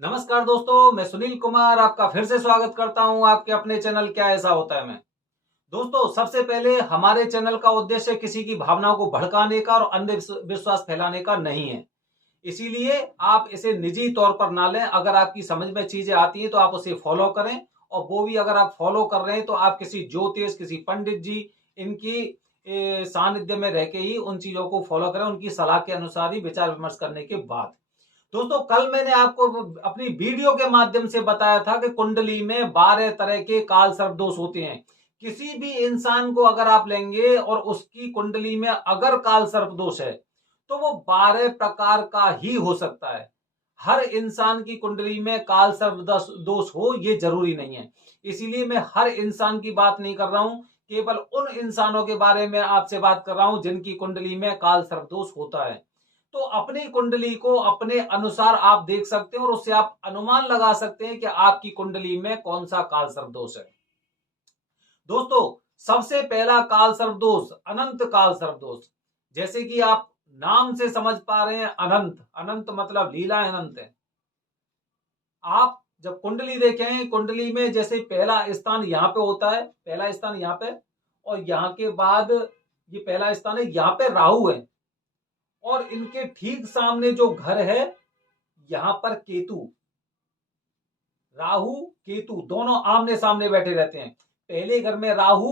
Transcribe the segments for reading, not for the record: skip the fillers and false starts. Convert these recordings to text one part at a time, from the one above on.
नमस्कार दोस्तों, मैं सुनील कुमार आपका फिर से स्वागत करता हूं आपके अपने चैनल क्या ऐसा होता है में। दोस्तों, सबसे पहले हमारे चैनल का उद्देश्य किसी की भावनाओं को भड़काने का और अंधविश्वास फैलाने का नहीं है। इसीलिए आप इसे निजी तौर पर ना लें। अगर आपकी समझ में चीजें आती हैं तो आप उसे फॉलो करें, और वो भी अगर आप फॉलो कर रहे हैं तो आप किसी ज्योतिष, किसी पंडित जी, इनकी सानिध्य में रह के ही उन चीजों को फॉलो करें, उनकी सलाह के अनुसार ही विचार विमर्श करने के बाद। दोस्तों, कल मैंने आपको अपनी वीडियो के माध्यम से बताया था कि कुंडली में 12 तरह के काल सर्प दोष होते हैं। किसी भी इंसान को अगर आप लेंगे और उसकी कुंडली में अगर काल सर्प दोष है तो वो 12 प्रकार का ही हो सकता है। हर इंसान की कुंडली में काल सर्प दोष हो ये जरूरी नहीं है। इसीलिए मैं हर इंसान की बात नहीं कर रहा हूं, केवल उन इंसानों के बारे में आपसे बात कर रहा हूं जिनकी कुंडली में काल सर्प दोष होता है। तो अपनी कुंडली को अपने अनुसार आप देख सकते हैं और उससे आप अनुमान लगा सकते हैं कि आपकी कुंडली में कौन सा काल सर्प दोष है। दोस्तों, सबसे पहला काल सर्प दोष अनंत काल सर्प दोष। जैसे कि आप नाम से समझ पा रहे हैं, अनंत अनंत मतलब लीला अनंत है। आप जब कुंडली देखें, कुंडली में जैसे पहला स्थान यहां पे होता है, पहला स्थान यहां पे, और यहां के बाद ये पहला स्थान है, यहां पे राहु है, और इनके ठीक सामने जो घर है यहां पर केतु। राहु केतु दोनों आमने सामने बैठे रहते हैं। पहले घर में राहु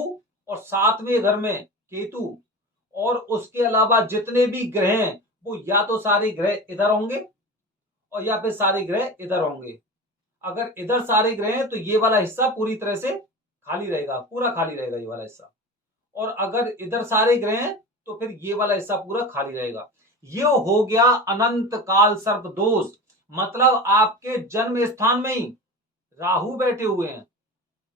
और सातवें घर में केतु। और उसके अलावा जितने भी ग्रह हैं वो या तो सारे ग्रह इधर होंगे और या फिर सारे ग्रह इधर होंगे। अगर इधर सारे ग्रह हैं तो ये वाला हिस्सा पूरी तरह से खाली रहेगा, पूरा खाली रहेगा ये वाला हिस्सा। और अगर इधर सारे ग्रह हैं तो फिर ये वाला हिस्सा पूरा खाली रहेगा। ये हो गया अनंत काल सर्प दोष। मतलब आपके जन्म स्थान में ही राहु बैठे हुए हैं,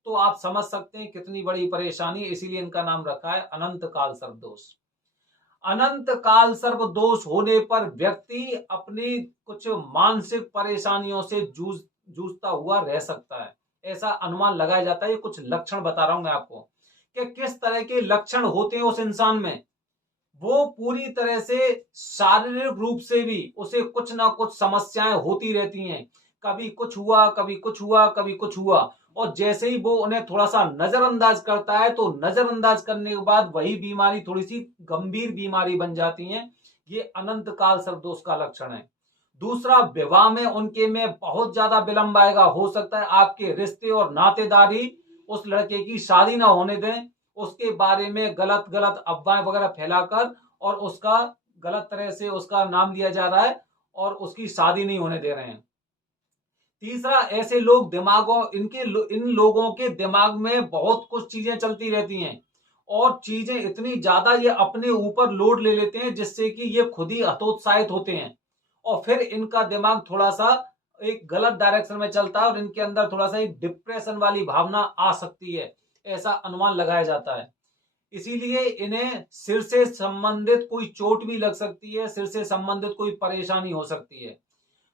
तो आप समझ सकते हैं कितनी बड़ी परेशानी है। इसीलिए इनका नाम रखा है अनंत काल सर्प दोष। अनंत काल सर्प दोष होने पर व्यक्ति अपनी कुछ मानसिक परेशानियों से जूझता हुआ रह सकता है, ऐसा अनुमान लगाया जाता है। ये कुछ लक्षण बता रहा हूं मैं आपको कि किस तरह के लक्षण होते हैं उस इंसान में। वो पूरी तरह से शारीरिक रूप से भी उसे कुछ ना कुछ समस्याएं होती रहती हैं। कभी कुछ हुआ, कभी कुछ हुआ, कभी कुछ हुआ, और जैसे ही वो उन्हें थोड़ा सा नजरअंदाज करता है तो नजरअंदाज करने के बाद वही बीमारी थोड़ी सी गंभीर बीमारी बन जाती है। ये अनंत काल सर्प दोष का लक्षण है। दूसरा, विवाह में उनके में बहुत ज्यादा विलंब आएगा। हो सकता है आपके रिश्ते और नातेदारी उस लड़के की शादी ना होने दें, उसके बारे में गलत गलत अफवाहें वगैरह फैलाकर और उसका गलत तरह से उसका नाम लिया जा रहा है और उसकी शादी नहीं होने दे रहे हैं। तीसरा, ऐसे लोग दिमागों इन लोगों के दिमाग में बहुत कुछ चीजें चलती रहती हैं, और चीजें इतनी ज्यादा ये अपने ऊपर लोड ले लेते हैं जिससे कि ये खुद ही हतोत्साहित होते हैं, और फिर इनका दिमाग थोड़ा सा एक गलत डायरेक्शन में चलता है और इनके अंदर थोड़ा सा एक डिप्रेशन वाली भावना आ सकती है, ऐसा अनुमान लगाया जाता है। इसीलिए इन्हें सिर से संबंधित कोई चोट भी लग सकती है, सिर से संबंधित कोई परेशानी हो सकती है।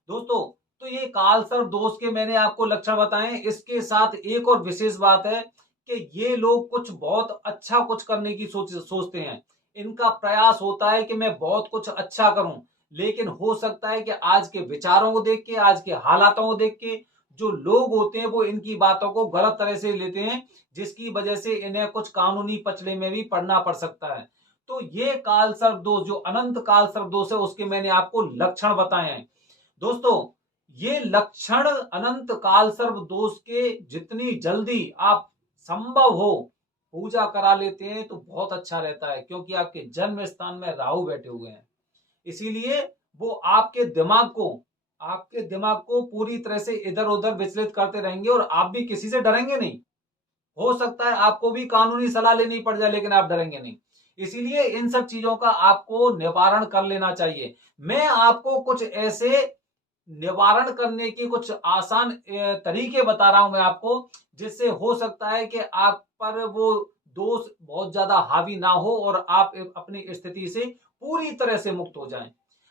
दोस्तों, तो ये कालसर्प दोष के मैंने आपको लक्षण बताए। इसके साथ एक और विशेष बात है कि ये लोग कुछ बहुत अच्छा कुछ करने की सोचते हैं। इनका प्रयास होता है कि मैं बहुत कुछ अच्छा करूं, लेकिन हो सकता है कि आज के विचारों को देख के, आज के हालातों को देख के जो लोग होते हैं वो इनकी बातों को गलत तरह से लेते हैं, जिसकी वजह से इन्हें कुछ कानूनी पचड़े में भी पड़ना पड़ सकता है। तो ये कालसर्प दोष, जो अनंत कालसर्प दोष है, उसके मैंने आपको लक्षण बताए हैं। दोस्तों, ये लक्षण अनंत काल सर्प दोष के जितनी जल्दी आप संभव हो पूजा करा लेते हैं तो बहुत अच्छा रहता है, क्योंकि आपके जन्म स्थान में राहु बैठे हुए हैं। इसीलिए वो आपके दिमाग को पूरी तरह से इधर उधर विचलित करते रहेंगे और आप भी किसी से डरेंगे नहीं। हो सकता है आपको भी कानूनी सलाह लेनी पड़ जाए, लेकिन आप डरेंगे नहीं। इसीलिए इन सब चीजों का आपको निवारण कर लेना चाहिए। मैं आपको कुछ ऐसे निवारण करने की कुछ आसान तरीके बता रहा हूं मैं आपको, जिससे हो सकता है कि आप पर वो दोष बहुत ज्यादा हावी ना हो और आप अपनी स्थिति से पूरी तरह से मुक्त हो जाएं।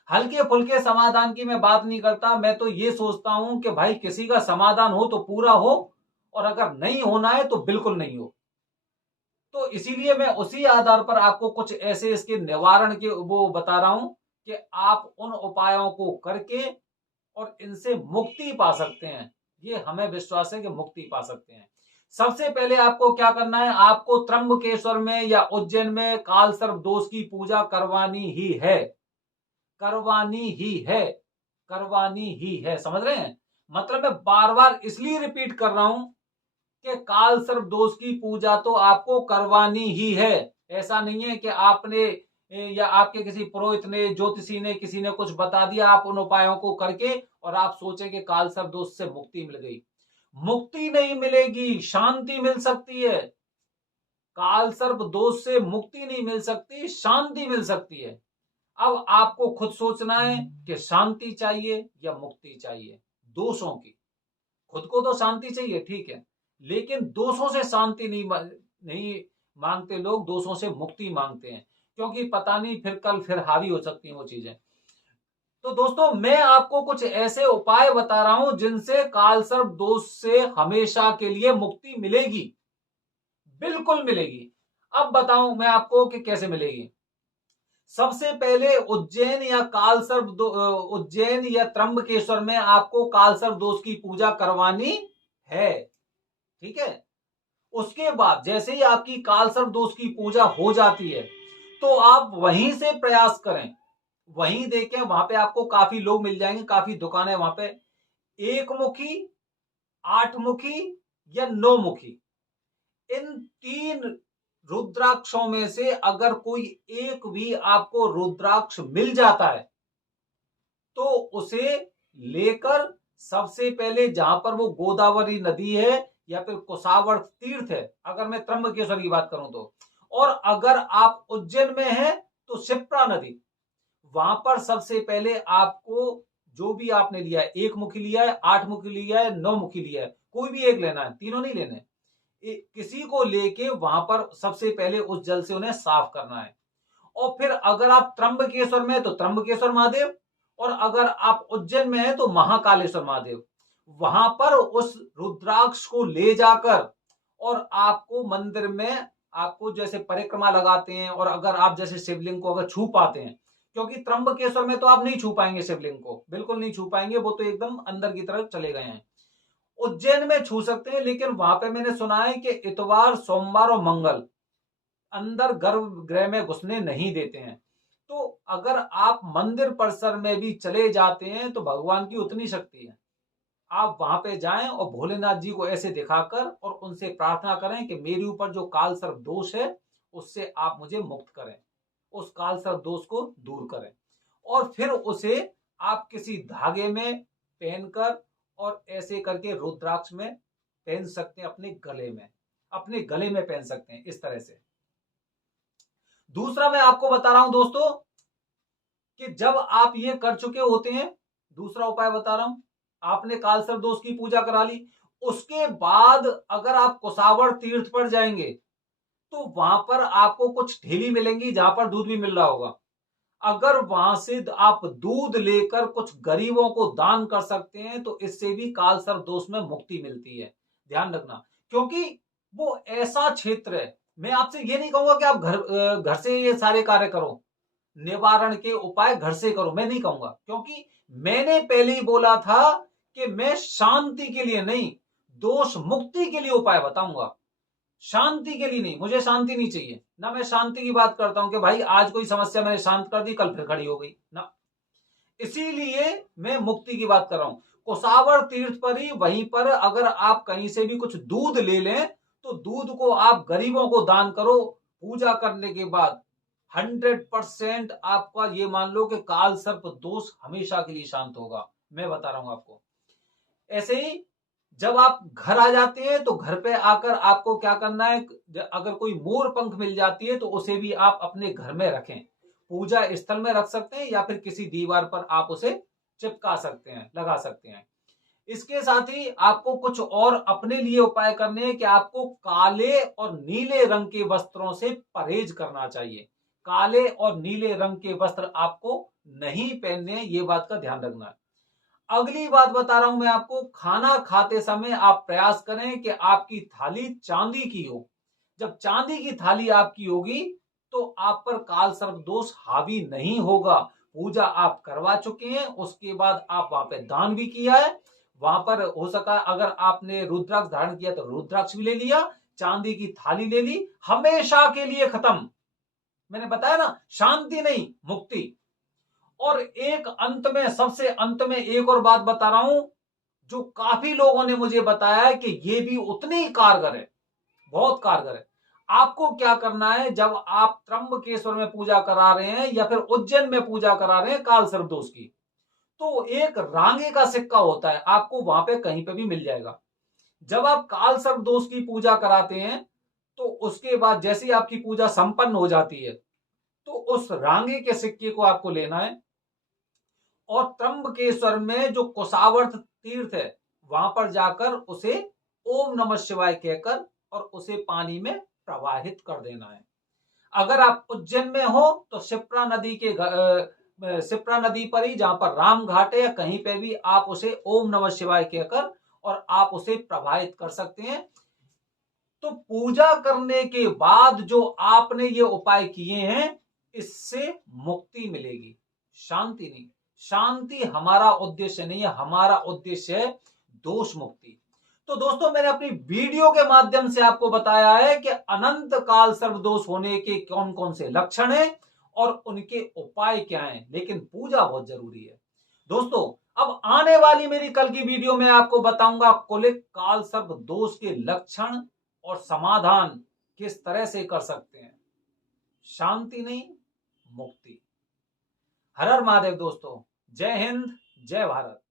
हल्के फुल्के समाधान की मैं बात नहीं करता। मैं तो ये सोचता हूं कि भाई किसी का समाधान हो तो पूरा हो, और अगर नहीं होना है तो बिल्कुल नहीं हो। तो इसीलिए मैं उसी आधार पर आपको कुछ ऐसे इसके निवारण के वो बता रहा हूं कि आप उन उपायों को करके और इनसे मुक्ति पा सकते हैं। ये हमें विश्वास है कि मुक्ति पा सकते हैं। सबसे पहले आपको क्या करना है, आपको त्र्यंबकेश्वर में या उज्जैन में काल सर्प दोष की पूजा करवानी ही है, करवानी ही है, करवानी ही है। समझ रहे हैं? मतलब मैं बार बार इसलिए रिपीट कर रहा हूं कि काल सर्प दोष की पूजा तो आपको करवानी ही है। ऐसा नहीं है कि आपने या आपके किसी पुरोहित ने, ज्योतिषी ने, किसी ने कुछ बता दिया, आप उन उपायों को करके और आप सोचें कि काल सर्प दोष से मुक्ति मिल गई। मुक्ति नहीं मिलेगी, शांति मिल सकती है। काल सर्प दोष से मुक्ति नहीं मिल सकती, शांति मिल सकती है। अब आपको खुद सोचना है कि शांति चाहिए या मुक्ति चाहिए दोषों की। खुद को तो शांति चाहिए, ठीक है, लेकिन दोषों से शांति नहीं मांगते लोग, दोषों से मुक्ति मांगते हैं, क्योंकि पता नहीं फिर कल फिर हावी हो सकती हैं वो चीजें। तो दोस्तों, मैं आपको कुछ ऐसे उपाय बता रहा हूं जिनसे कालसर्प दोष से हमेशा के लिए मुक्ति मिलेगी, बिल्कुल मिलेगी। अब बताऊं मैं आपको कि कैसे मिलेगी। सबसे पहले उज्जैन या त्र्यंबकेश्वर में आपको कालसर्प दोष की पूजा करवानी है, ठीक है। उसके बाद जैसे ही आपकी कालसर्प दोष की पूजा हो जाती है तो आप वहीं से प्रयास करें, वहीं देखें, वहां पे आपको काफी लोग मिल जाएंगे, काफी दुकानें वहां पे, एक मुखी, आठ मुखी या नौ मुखी, इन तीन रुद्राक्षों में से अगर कोई एक भी आपको रुद्राक्ष मिल जाता है तो उसे लेकर सबसे पहले जहां पर वो गोदावरी नदी है या फिर कुसावर तीर्थ है, अगर मैं त्र्यंबकेश्वर की बात करूं तो, और अगर आप उज्जैन में हैं तो शिप्रा नदी, वहां पर सबसे पहले आपको जो भी आपने लिया है, एक मुखी लिया है, आठ मुखी लिया है, नौ मुखी लिया है, कोई भी एक लेना है, तीनों नहीं लेने, किसी को लेके वहां पर सबसे पहले उस जल से उन्हें साफ करना है। और फिर अगर आप त्र्यंबकेश्वर में है तो त्र्यंबकेश्वर महादेव, और अगर आप उज्जैन में है तो महाकालेश्वर महादेव, वहां पर उस रुद्राक्ष को ले जाकर और आपको मंदिर में, आपको जैसे परिक्रमा लगाते हैं, और अगर आप जैसे शिवलिंग को अगर छू पाते हैं, क्योंकि त्र्यंबकेश्वर में तो आप नहीं छू पाएंगे शिवलिंग को, बिल्कुल नहीं छू पाएंगे, वो तो एकदम अंदर की तरफ चले गए हैं। उज्जैन में छू सकते हैं, लेकिन वहां पे मैंने सुना है कि इतवार, सोमवार और मंगल अंदर गर्भगृह में घुसने नहीं देते हैं। तो अगर आप मंदिर परिसर में भी चले जाते हैं तो भगवान की उतनी शक्ति है, आप वहां पे जाएं और भोलेनाथ जी को ऐसे दिखाकर और उनसे प्रार्थना करें कि मेरे ऊपर जो काल सर्प दोष है उससे आप मुझे मुक्त करें, उस काल सर्प दोष को दूर करें, और फिर उसे आप किसी धागे में पहनकर और ऐसे करके रुद्राक्ष में पहन सकते हैं, अपने गले में, अपने गले में पहन सकते हैं इस तरह से। दूसरा मैं आपको बता रहा हूं दोस्तों कि जब आप ये कर चुके होते हैं, दूसरा उपाय बता रहा हूं, आपने कालसर्प दोष की पूजा करा ली, उसके बाद अगर आप कुसावर तीर्थ पर जाएंगे तो वहां पर आपको कुछ ठेली मिलेंगी जहां पर दूध भी मिल रहा होगा। अगर वहां से आप दूध लेकर कुछ गरीबों को दान कर सकते हैं तो इससे भी कालसर्प दोष में मुक्ति मिलती है, ध्यान रखना, क्योंकि वो ऐसा क्षेत्र है। मैं आपसे ये नहीं कहूंगा कि आप घर से ये सारे कार्य करो, निवारण के उपाय घर से करो, मैं नहीं कहूंगा, क्योंकि मैंने पहले ही बोला था कि मैं शांति के लिए नहीं, दोष मुक्ति के लिए उपाय बताऊंगा, शांति के लिए नहीं। मुझे शांति नहीं चाहिए ना, मैं शांति की बात करता हूं कि भाई आज कोई समस्या मैंने शांत कर दी, कल फिर खड़ी हो गई ना, इसीलिए मैं मुक्ति की बात कर रहा हूं। कुसावर तीर्थ पर ही, वहीं पर अगर आप कहीं से भी कुछ दूध ले लें तो दूध को आप गरीबों को दान करो, पूजा करने के बाद 100% आपका ये मान लो कि काल सर्प दोष हमेशा के लिए शांत होगा, मैं बता रहा हूं आपको। ऐसे ही जब आप घर आ जाते हैं तो घर पे आकर आपको क्या करना है, अगर कोई मोर पंख मिल जाती है तो उसे भी आप अपने घर में रखें, पूजा स्थल में रख सकते हैं या फिर किसी दीवार पर आप उसे चिपका सकते हैं, लगा सकते हैं। इसके साथ ही आपको कुछ और अपने लिए उपाय करने हैं कि आपको काले और नीले रंग के वस्त्रों से परहेज करना चाहिए, काले और नीले रंग के वस्त्र आपको नहीं पहनने, ये बात का ध्यान रखना है। अगली बात बता रहा हूं मैं आपको, खाना खाते समय आप प्रयास करें कि आपकी थाली चांदी की हो। जब चांदी की थाली आपकी होगी तो आप पर काल सर्प दोष हावी नहीं होगा, पूजा आप करवा चुके हैं, उसके बाद आप वहां पे दान भी किया है, वहां पर हो सका अगर आपने रुद्राक्ष धारण किया तो रुद्राक्ष भी ले लिया, चांदी की थाली ले ली, हमेशा के लिए खत्म। मैंने बताया ना, शांति नहीं, मुक्ति। और एक अंत में, सबसे अंत में एक और बात बता रहा हूं, जो काफी लोगों ने मुझे बताया है कि ये भी उतनी ही कारगर है, बहुत कारगर है। आपको क्या करना है, जब आप त्र्यंबकेश्वर में पूजा करा रहे हैं या फिर उज्जैन में पूजा करा रहे हैं काल सर्प दोष की, तो एक रांगे का सिक्का होता है, आपको वहां पे कहीं पे भी मिल जाएगा। जब आप काल सर्प दोष की पूजा कराते हैं तो उसके बाद जैसे ही आपकी पूजा संपन्न हो जाती है, तो उस रांगे के सिक्के को आपको लेना है और त्र्यंबकेश्वर में जो कुशावर्त तीर्थ है वहां पर जाकर उसे ओम नमः शिवाय कहकर और उसे पानी में प्रवाहित कर देना है। अगर आप उज्जैन में हो तो शिप्रा नदी के शिप्रा नदी पर ही, जहां पर राम घाट है या कहीं पे भी, आप उसे ओम नमः शिवाय कहकर और आप उसे प्रवाहित कर सकते हैं। तो पूजा करने के बाद जो आपने ये उपाय किए हैं, इससे मुक्ति मिलेगी, शांति नहीं। शांति हमारा उद्देश्य नहीं है, हमारा उद्देश्य है दोष मुक्ति। तो दोस्तों, मैंने अपनी वीडियो के माध्यम से आपको बताया है कि अनंत काल सर्प दोष होने के कौन कौन से लक्षण हैं और उनके उपाय क्या हैं, लेकिन पूजा बहुत जरूरी है दोस्तों। अब आने वाली मेरी कल की वीडियो में आपको बताऊंगा कुलिक काल सर्प दोष के लक्षण और समाधान किस तरह से कर सकते हैं। शांति नहीं, मुक्ति। हर हर महादेव दोस्तों। जय हिंद, जय भारत।